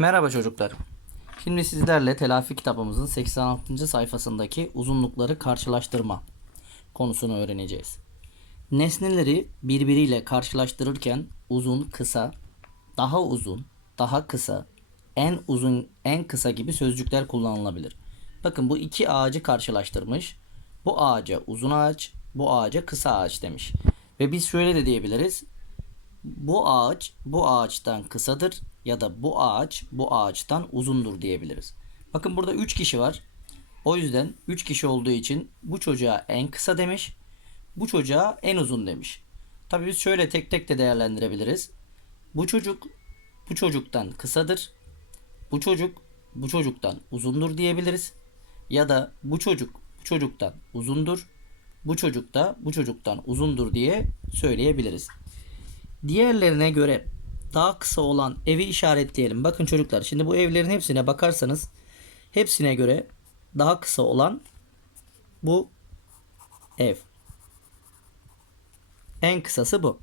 Merhaba çocuklar. Şimdi sizlerle telafi kitabımızın 86. sayfasındaki uzunlukları karşılaştırma konusunu öğreneceğiz. Nesneleri birbiriyle karşılaştırırken uzun, kısa, daha uzun, daha kısa, en uzun, en kısa gibi sözcükler kullanılabilir. Bakın bu iki ağacı karşılaştırmış. Bu ağaca uzun ağaç, bu ağaca kısa ağaç demiş. Ve biz şöyle de diyebiliriz bu ağaç bu ağaçtan kısadır ya da bu ağaç bu ağaçtan uzundur diyebiliriz. Bakın burada 3 kişi var. O yüzden 3 kişi olduğu için bu çocuğa en kısa demiş. Bu çocuğa en uzun demiş. Tabii biz şöyle tek tek de değerlendirebiliriz. Bu çocuk bu çocuktan kısadır. Bu çocuk bu çocuktan uzundur diyebiliriz. Ya da bu çocuk bu çocuktan uzundur. Bu çocuk da bu çocuktan uzundur diye söyleyebiliriz. Diğerlerine göre daha kısa olan evi işaretleyelim. Bakın çocuklar şimdi bu evlerin hepsine bakarsanız hepsine göre daha kısa olan bu ev. En kısası bu.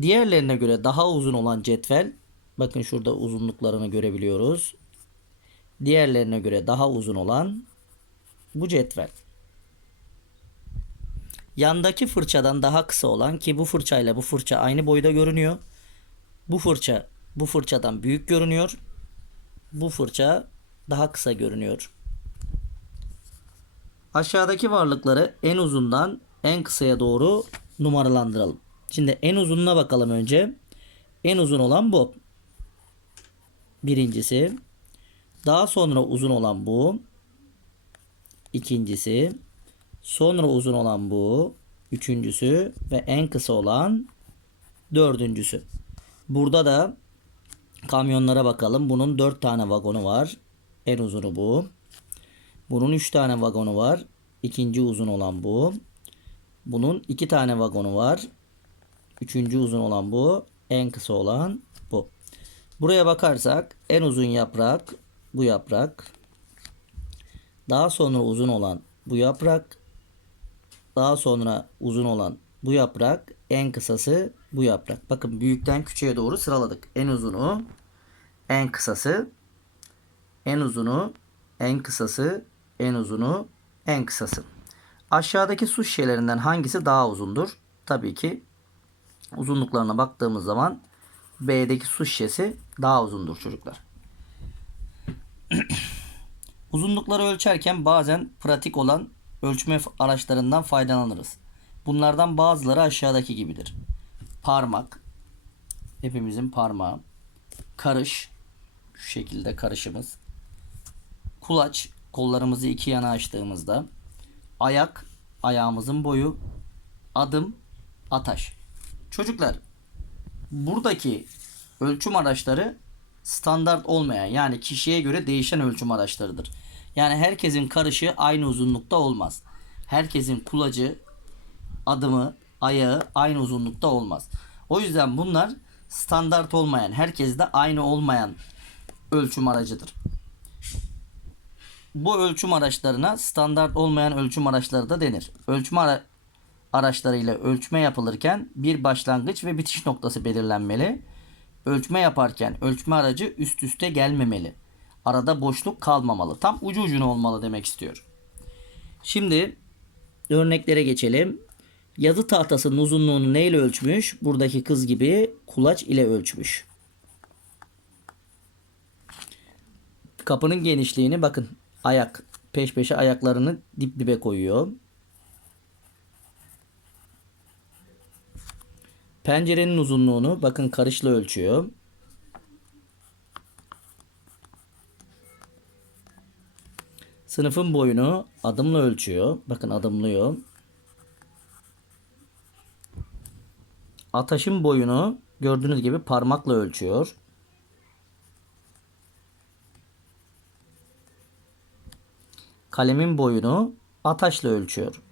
Diğerlerine göre daha uzun olan cetvel bakın şurada uzunluklarını görebiliyoruz. Diğerlerine göre daha uzun olan bu cetvel. Yandaki fırçadan daha kısa olan ki bu fırçayla bu fırça aynı boyda görünüyor. Bu fırça bu fırçadan büyük görünüyor. Bu fırça daha kısa görünüyor. Aşağıdaki varlıkları en uzundan en kısaya doğru numaralandıralım. Şimdi en uzununa bakalım önce. En uzun olan bu. Birincisi. Daha sonra uzun olan bu. İkincisi. Sonra uzun olan bu. Üçüncüsü ve en kısa olan dördüncüsü. Burada da kamyonlara bakalım. Bunun dört tane vagonu var. En uzunu bu. Bunun üç tane vagonu var. İkinci uzun olan bu. Bunun iki tane vagonu var. Üçüncü uzun olan bu. En kısa olan bu. Buraya bakarsak en uzun yaprak bu yaprak. Daha sonra uzun olan bu yaprak. Daha sonra uzun olan bu yaprak. En kısası bu yaprak. Bakın büyükten küçüğe doğru sıraladık. En uzunu, en kısası, en uzunu, en kısası, en uzunu, en kısası. Aşağıdaki su şişelerinden hangisi daha uzundur? Tabii ki uzunluklarına baktığımız zaman B'deki su şişesi daha uzundur çocuklar. Uzunlukları ölçerken bazen pratik olan ölçme araçlarından faydalanırız. Bunlardan bazıları aşağıdaki gibidir. Parmak, hepimizin parmağı, karış, şu şekilde karışımız, kulaç, kollarımızı iki yana açtığımızda, ayak, ayağımızın boyu, adım, ataş. Çocuklar, buradaki ölçüm araçları standart olmayan yani kişiye göre değişen ölçüm araçlarıdır. Yani herkesin karışı aynı uzunlukta olmaz. Herkesin kulacı, adımı, ayağı aynı uzunlukta olmaz. O yüzden bunlar standart olmayan, herkeste aynı olmayan ölçüm aracıdır. Bu ölçüm araçlarına standart olmayan ölçüm araçları da denir. Ölçüm ara araçlarıyla ölçme yapılırken bir başlangıç ve bitiş noktası belirlenmeli. Ölçme yaparken ölçme aracı üst üste gelmemeli. Arada boşluk kalmamalı. Tam ucu ucuna olmalı demek istiyor. Şimdi örneklere geçelim. Yazı tahtasının uzunluğunu neyle ölçmüş? Buradaki kız gibi kulaç ile ölçmüş. Kapının genişliğini bakın ayak peş peşe ayaklarını dip dibe koyuyor. Pencerenin uzunluğunu bakın karışla ölçüyor. Sınıfın boyunu adımla ölçüyor. Bakın adımlıyor. Ataşın boyunu gördüğünüz gibi parmakla ölçüyor. Kalemin boyunu ataşla ölçüyor.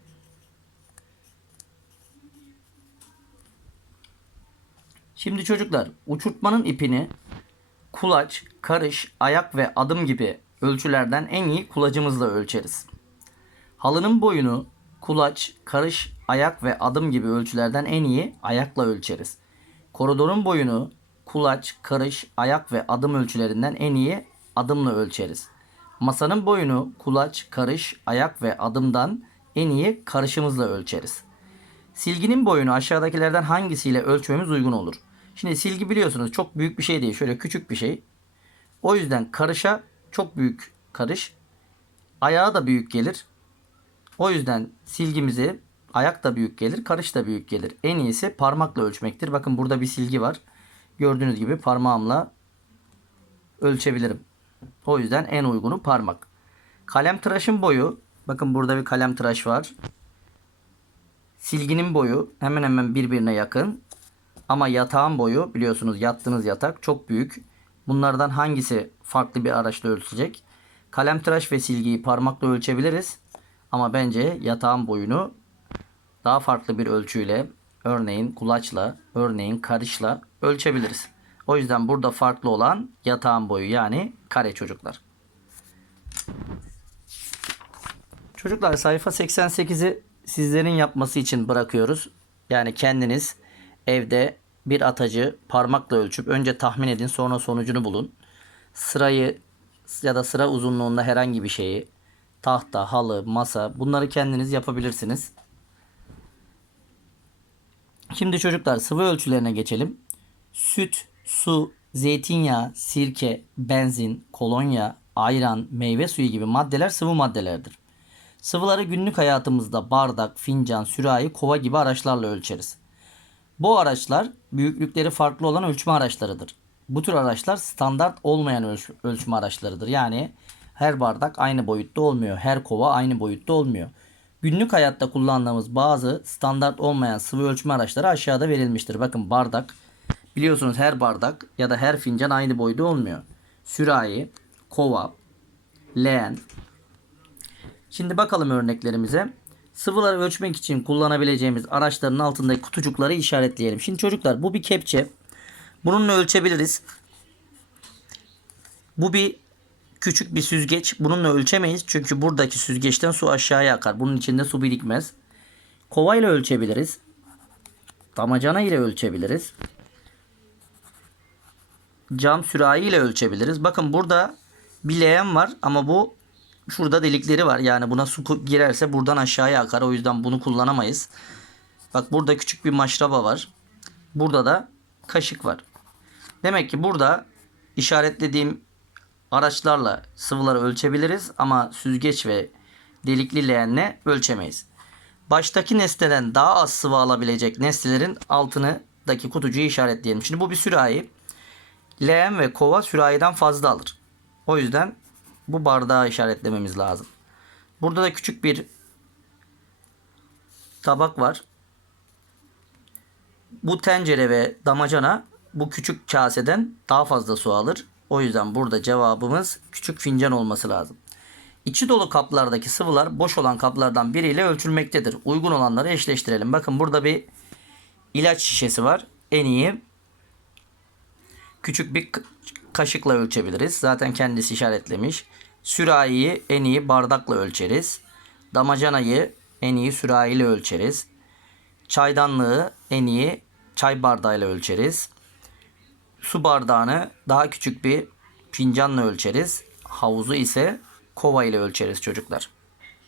Şimdi çocuklar uçurtmanın ipini kulaç, karış, ayak ve adım gibi ölçülerden en iyi kulacımızla ölçeriz. Halının boyunu kulaç, karış, ayak ve adım gibi ölçülerden en iyi ayakla ölçeriz. Koridorun boyunu kulaç, karış, ayak ve adım ölçülerinden en iyi adımla ölçeriz. Masanın boyunu kulaç, karış, ayak ve adımdan en iyi karışımızla ölçeriz. Silginin boyunu aşağıdakilerden hangisiyle ölçmemiz uygun olur? Şimdi silgi biliyorsunuz çok büyük bir şey değil. Şöyle küçük bir şey. O yüzden karışa çok büyük karış. Ayağı da büyük gelir. O yüzden silgimizi ayak da büyük gelir, karış da büyük gelir. En iyisi parmakla ölçmektir. Bakın burada bir silgi var. Gördüğünüz gibi parmağımla ölçebilirim. O yüzden en uygunu parmak. Kalem tıraşın boyu, bakın burada bir kalem tıraş var. Silginin boyu hemen hemen birbirine yakın. Ama yatağın boyu biliyorsunuz yattığınız yatak çok büyük. Bunlardan hangisi farklı bir araçla ölçecek? Kalem tıraş ve silgiyi parmakla ölçebiliriz. Ama bence yatağın boyunu daha farklı bir ölçüyle örneğin kulaçla, örneğin karışla ölçebiliriz. O yüzden burada farklı olan yatağın boyu yani kare çocuklar. Çocuklar sayfa 88'i sizlerin yapması için bırakıyoruz. Yani kendiniz evde bir atacı parmakla ölçüp önce tahmin edin sonra sonucunu bulun. Sırayı ya da sıra uzunluğunda herhangi bir şeyi tahta, halı, masa bunları kendiniz yapabilirsiniz. Şimdi çocuklar sıvı ölçülerine geçelim. Süt, su, zeytinyağı, sirke, benzin, kolonya, ayran, meyve suyu gibi maddeler sıvı maddelerdir. Sıvıları günlük hayatımızda bardak, fincan, sürahi, kova gibi araçlarla ölçeriz. Bu araçlar büyüklükleri farklı olan ölçme araçlarıdır. Bu tür araçlar standart olmayan ölç- ölçme araçlarıdır. Yani her bardak aynı boyutta olmuyor. Her kova aynı boyutta olmuyor. Günlük hayatta kullandığımız bazı standart olmayan sıvı ölçme araçları aşağıda verilmiştir. Bakın bardak. Biliyorsunuz her bardak ya da her fincan aynı boyda olmuyor. Sürahi, kova, leğen. Şimdi bakalım örneklerimize. Sıvıları ölçmek için kullanabileceğimiz araçların altındaki kutucukları işaretleyelim. Şimdi çocuklar bu bir kepçe. Bununla ölçebiliriz. Bu bir küçük bir süzgeç. Bununla ölçemeyiz. Çünkü buradaki süzgeçten su aşağıya akar. Bunun içinde su birikmez. Kova ile ölçebiliriz. Damacana ile ölçebiliriz. Cam sürahi ile ölçebiliriz. Bakın burada bir leğen var ama bu şurada delikleri var. Yani buna su girerse buradan aşağıya akar. O yüzden bunu kullanamayız. Bak burada küçük bir maşraba var. Burada da kaşık var. Demek ki burada işaretlediğim araçlarla sıvıları ölçebiliriz ama süzgeç ve delikli leğenle ölçemeyiz. Baştaki nesneden daha az sıvı alabilecek nesnelerin altındaki kutucuğu işaretleyelim. Şimdi bu bir sürahi. Leğen ve kova sürahiden fazla alır. O yüzden bu bardağı işaretlememiz lazım. Burada da küçük bir tabak var. Bu tencere ve damacana bu küçük kaseden daha fazla su alır. O yüzden burada cevabımız küçük fincan olması lazım. İçi dolu kaplardaki sıvılar boş olan kaplardan biriyle ölçülmektedir. Uygun olanları eşleştirelim. Bakın burada bir ilaç şişesi var. En iyi küçük bir kaşıkla ölçebiliriz. Zaten kendisi işaretlemiş. Sürahiyi en iyi bardakla ölçeriz. Damacanayı en iyi sürahiyle ölçeriz. Çaydanlığı en iyi çay bardağıyla ölçeriz. Su bardağını daha küçük bir fincanla ölçeriz. Havuzu ise kova ile ölçeriz çocuklar.